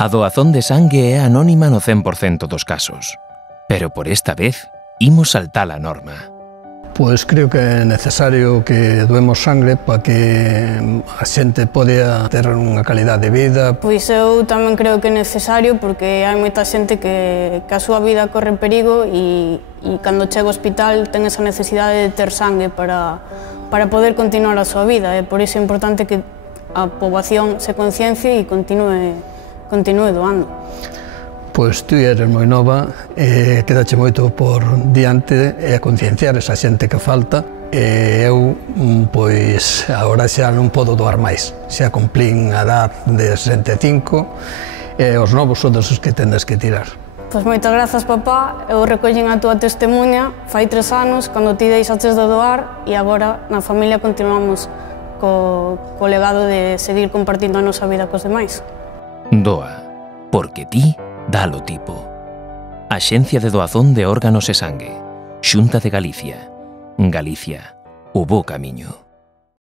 A doazón de sangue é anónima no 100% dos casos. Pero por esta vez, imos saltar a norma. Pois creo que é necesario que doemos sangre para que a xente poda ter unha calidad de vida. Pois eu tamén creo que é necesario porque hai moita xente que a súa vida corre en perigo e cando chega ao hospital ten esa necesidade de ter sangue para poder continuar a súa vida. E por iso é importante que a poboación se conciencie e continúe doando. Pois tú eres moi nova, quedache moito por diante e a concienciar esa xente que falta. Eu, pois, agora xa non podo doar máis. Xa cumplín a edad de 65 e os novos son os que tendes que tirar. Pois moitas grazas, papá. Eu recollín a túa testemunha fai 3 anos, cando ti deixaches de doar, e agora na familia continuamos co legado de seguir compartindo a nosa vida cos demais. Doa, porque ti dalo tipo. Axencia de doazón de órganos e sangue. Xunta de Galicia. Galicia, o bo camiño.